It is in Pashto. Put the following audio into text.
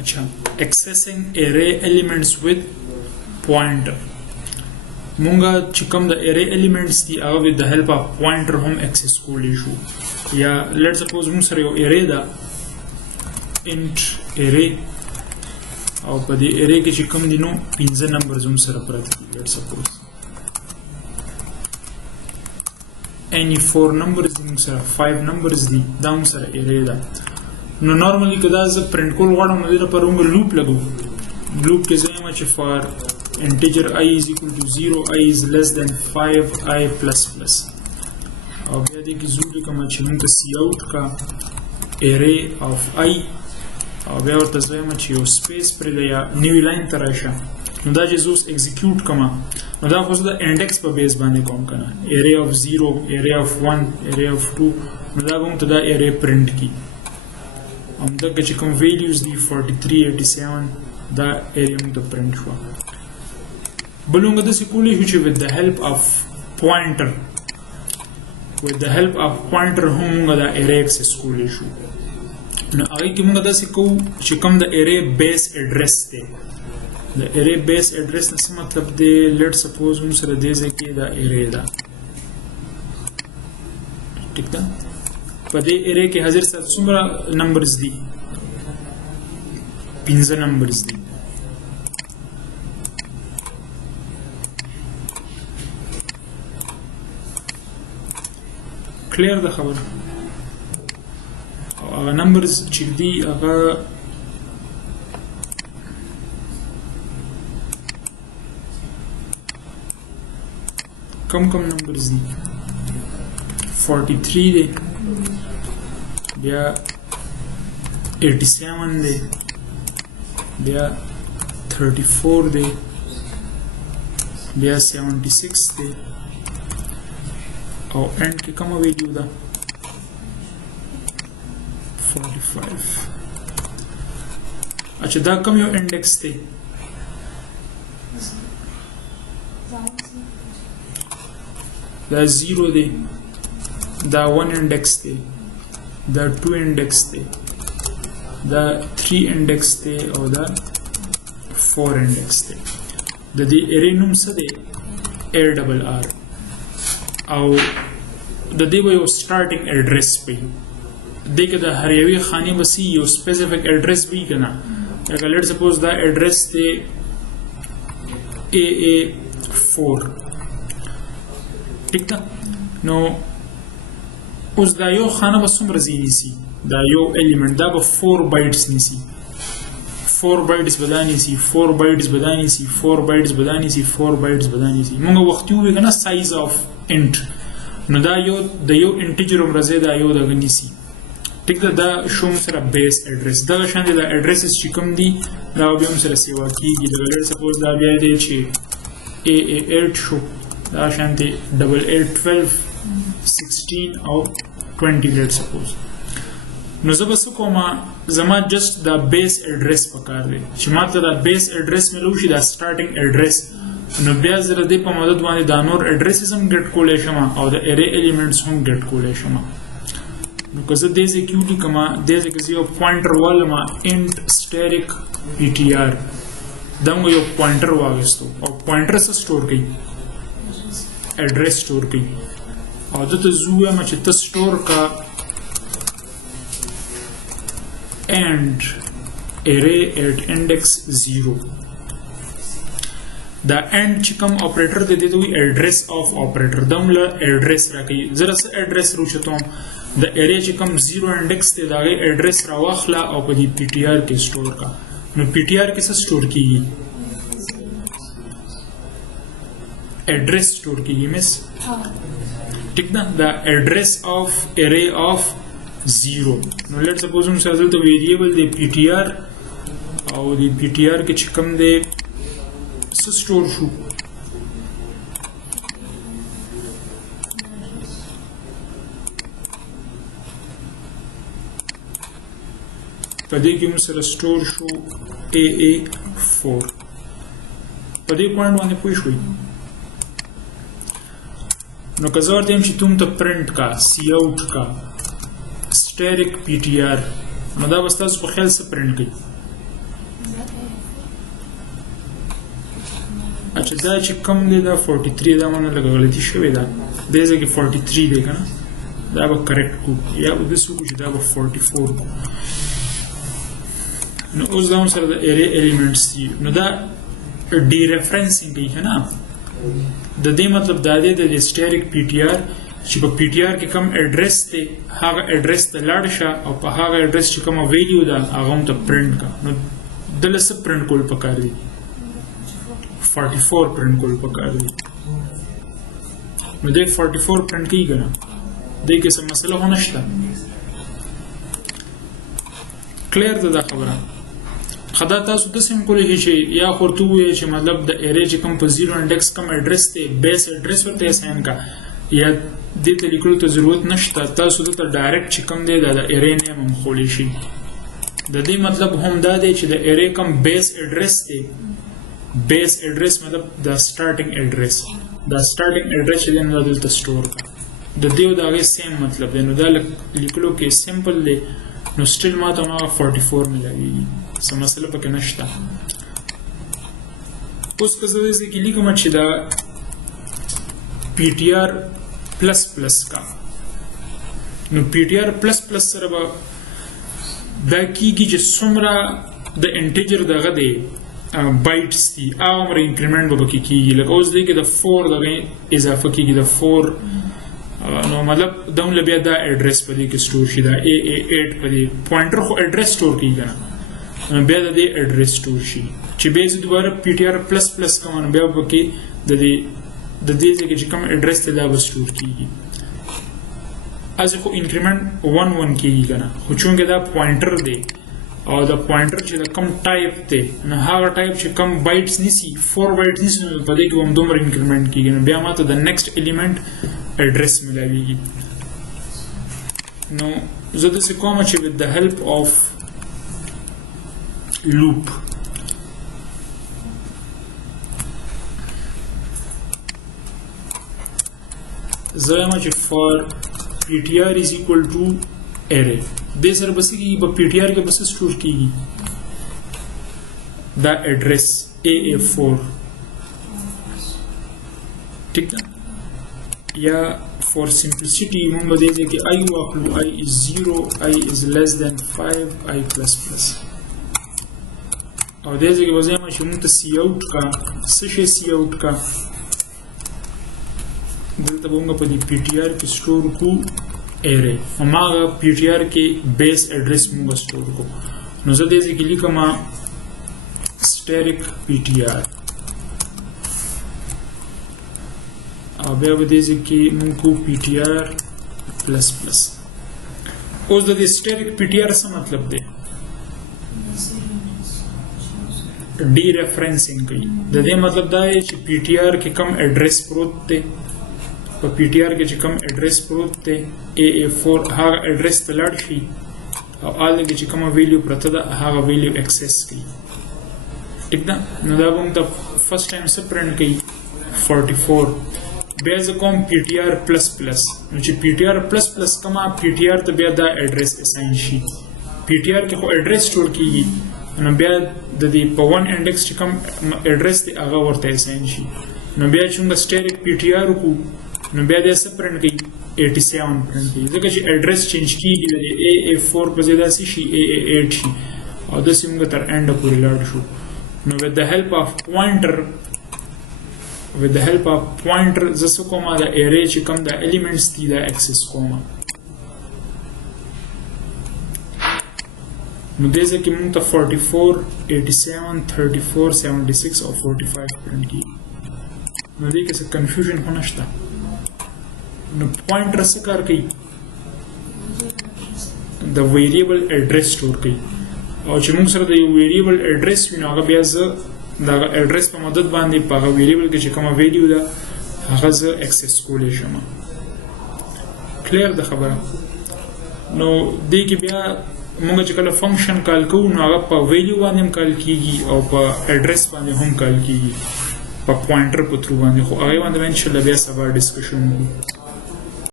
अच्छा accessing array elements with pointer مونږه چې کوم د array elements دي هغه with the help of pointer هم access کولی شو یا let's suppose مونږ سره یو array ده int array او په دې array کې چې کوم دي نو 15 numbers هم سره پراته دي let's suppose any 4 numbers دي مونږ سره 5 numbers دي دا مونږ سره array ده نو نورمالي که دا زه پرنټ کول غواړم نو دې لپاره مونږ لوپ لګو لوپ کې زه یم چې for integer I is equal to 0 I is less than 5 I plus plus او بیا دې کې زو لیکم چې مونږ ته cout کا array of I او بیا ورته زه یم چې یو سپیس پرېږده یا نوي لاین ته راشه نو دا چې زه اوس ایگزیکیوټ کړم نو دا خو زه د انډیکس په بیس باندې کوم که نه array of 0 array of 1 array of 2 نو دا به مونږ ته دا array پرنټ کړي همدغه چې کوم ویلیوز دي 4387 دا اریا موږ ته پرنټ شوه بل موږ داسې کولی شو چې with the help of pointer هم موږ دا اریا اکسس کولی شو نو هغې کې موږ داسې کوو چې کوم د اریا بیس اډرس دی د اریا بیس اډرس نه څه مطلب دی لیټ سپوز موږ سره دې ځای کې دا اریا ده ټیک ده په دې ارے کې حاضر سره څومره نمبرز دي 15 نمبرز دي کلیر ده خبره او هغه نمبرز چې دي هغه کم نمبرز دي 43 دی بیا 87 دی بیا 34 دی بیا 76 دی او end کې کومه ویډیو ده 45 اچھا دا کوم یو انډیکس دی دا 0 دی دا 1 انډیکس دی دا 2 انډیکس دی دا 3 انډیکس دی او دا 4 انډیکس دی د دې ارې نوم څه دی ARR او د دې یو سټارټینګ اډرس وي دې کې د هر یوې خانې به یو سپیسیفیک اډرس وي که نه لکه لیټ سپوز دا اډرس دی AA4 ټیک ده نو اوس دا یو خانه به څومره ځای نیسي دا یو الیمنټ دا به 4 بایټس نیسي 4 بایټس به دا نیسي 4 بایټس به دا نیسي 4 بایټس به دا نیسي 4 بایټس به دا نیسي مونږ وختي ووایو که نه سایز آف انټ نو دا یو د یو انټیجر عمره ځای دا یو دغه نیسي ټیک ده دا شو موږ سره بیس اډرس دغه شان دی دا اډرسز چې کوم دي دا بیا موږ سره سیوا کېږي لکه لیټ سپوز دا بیا دی چې AA8 شو دا شان دی 8812 16 او 20 لیټ سپوز نو زه به څه کوم زما جسټ دا بیس اډرس پکار دی چې ما ته دا بیس اډرس ملو شي دا سټارټینګ اډرس نو بیا زه د دې په مدد باندې دا نور اډرسز هم ګټ کولی شم او د ارې الیمنټس هم ګټ کولی شم نو که زه دې ځای کې ولیکم دې ځای کې زه یو پوینټر والم انټ سټیریک PTR دا موږ یو پوینټر واخیستو او پوینټر څه سټور کوي اډرس سټور کوي او دته زه ووایم چې ته سټور کا and array at index 0 دا end چې کوم اپریټر دی ته وی اډرس اف اپریټر دا موږ اډرس راکوي زره څه اډرس روچتوم د ارې چې کوم 0 انډیکس دی دا غي اډرس راواخلا او په دې PTR کې سٹور کا نو PTR کې څه سٹور کیږي اډرس سٹور کیږي مس ټیک ده دا اډرس اف ارې اف 0 نو لیټ سپوز موږ سره دلته ویریبل دی PTR او دی PTR کې چې کوم دی څه سٹور شو په دې کې موږ سره سٹور شو AA4 په دې پوینټ باندې پوه شوي نو که زه ورته یم چې توم ته پرنټ کا cout کا static PTR نو دا به ستاسو په خیال څه پرنټ کوي اچھا دا چې کم دی دا 43 دا مانه لږ غلطي شوې ده دې ځای کې 43 دی که نه دا به کریکټ کو یا به داسې وکړو چې دا به 44 نو اوس دا هم سره د ایرې ایلیمنټس دي نو دا ډي ریفرنسینګ کوي که نه د دې مطلب دا دی د اسټیریک پی ټي آر چې په پی ټي آر کې کوم ایډرس دی هغه ایډرس ته لاړ شه او په هغه ایډرس چې کومه ویلیو ده هغه هم ته پرنټ کا نو دله څه پرنټ کول پکار دي 44 پرنټ کول پکار دي نو دې 44 پرنټ کوي که نه دې کې څه مسله خو نشته کلیر ده دا خبره خدا تاسو داسې هم کولی چې یا خو ورته ووایې چې مطلب د ایرې چې کوم په 0 انډیکس کوم ایډرس دی بیس ایډرس ورته اساین کا یا دې ته لیکلو ته ضرورت نشته تاسو دلته ډایرکټ چې کوم دی د ایرې نیم هم خولی شي د دې مطلب هم دا دی چې د ایرې کوم بیس ایډرس دی بیس ایډرس مطلب د سټارټینګ ایډرس دا سټارټینګ ایډرس چې دی نو دا دلته سټور کا د دې او د هغې سیم مطلب دی نو دا لیکلو کې سمپل دی نو سټیل ما ته هماغه 44 میلاویږي څه مسله پکې نشته اوس که زه داسې کې لیکم چې دا پی ټي آر پلس پلس کا نو پی ټي آر پلس پلس سره به دا کېږي چې څومره د انټیجر دغه دی بایټس دي هغه عمره انکریمنټ به پکې کېږي لکه اوس دی کې د 4 دغه اضافه کېږي د 4 نو مطلب دغه بیا دا ایډرس په دې کې سټور شي دا AA8 په دې پوینټر خو ایډرس سټور کېږي که نه بیا د دې ایډرس سټور شي چې بیا زه دوباره پی ټي آر پلس پلس کوم نو بیا به پکې د دې ځای کې چې کوم ایډرس دی دا به سټور کېږي هسې خو انکریمنټ 1 کېږي که نه خو چونکې دا پوینټر دی او د پوینټر چې د کوم ټایپ دی نو هغه ټایپ چې کوم بایټس نیسي 4 بایټس نیسي نو په دې کې هم دومره انکریمنټ کېږي نو بیا ماته د نیکسټ ایلیمنټ ایډرس ملاویږي نو زه داسې کوم چې with the help of loop زه وایم چې for ptr is equal to array دې سره بس کېږي په ptr کې بس سټور کېږي دا ایډرس AA4 ٹھیک ده یا for simplicity موږ به دې ځای کې I واخلو I is 0 I is less than 5 I plus plus او دې ځای کې به زه وایم چې موږ ته سی آوټ کا څه شی سی آوټ کا دلته به موږ په دې پی ټي آر کې سټور کړو ایرې هماغه پی ټي آر کې بیس ایډرس موږ سټور کړو نو زه دې ځای کې لیکم static ptr او بیا به دې ځای کې موږ کو ptr پلس پلس اوس د دې static ptr څه مطلب دی ډي ریفرنسینګ کوي د دې مطلب دا دی چې ptr کې کم ایډرس پروت دی په ptr کې چې کم ایډرس پروت دی AA4 هغه ایډرس ته لاړ شي او هلته کې چې کومه ویلیو پرته ده هغه ویلیو اکسس کوي ٹھیک ده نو دا به موږ ته فرسټ ټایم څه پرنټ کوي 44 بیا زه کوم پی ټي آر پلس پلس نو چې پی ټي آر پلس پلس کومه پی ټي آر ته بیا دا ایډرس اساین شي پی ټي آر کې خو ایډرس سټور کېږي نو بیا د دې په 1 انډیکس چې کوم ایډرس دی هغه ورته اساین شي نو بیا چې موږ سټیریک پی ټي آر وکړو نو بیا دې څه پرنټ کوي 87 پرنټ کوي ځکه چې ایډرس چینج کېږي د AA4 په ځای داسې شي AA8 شي او داسې موږ تر اینډه پورې لاړ شو نو with the help of pointer زه څه کوم د ایرې چې کوم د ایلیمنټس دي دا اکسس کوم نو دې ځای کې موږ ته 44 87 34 76 او 45 پرنټ کېږي نو دې کې څه کنفیوژن خو نشته نو پوینټر څه کار کوي د ویریبل ایډرس سټور کوي او چې موږ سره د یو ویریبل ایډرس وي نو هغه بیا زه دغه ایډرس په مدد باندې په هغه ویریبل کې چې کومه ویلیو ده هغه زه اکسس کولی شم کلیر ده خبره نو دې کې بیا موږ چې کله فنکشن کال کوو نو هغه په ویلیو باندې هم کال کېږي او په ایډرس باندې هم کال کېږي په پوینټر په تھرو باندې خو هغې باندې به انشاءالله بیا سبا ډسکشن وکړو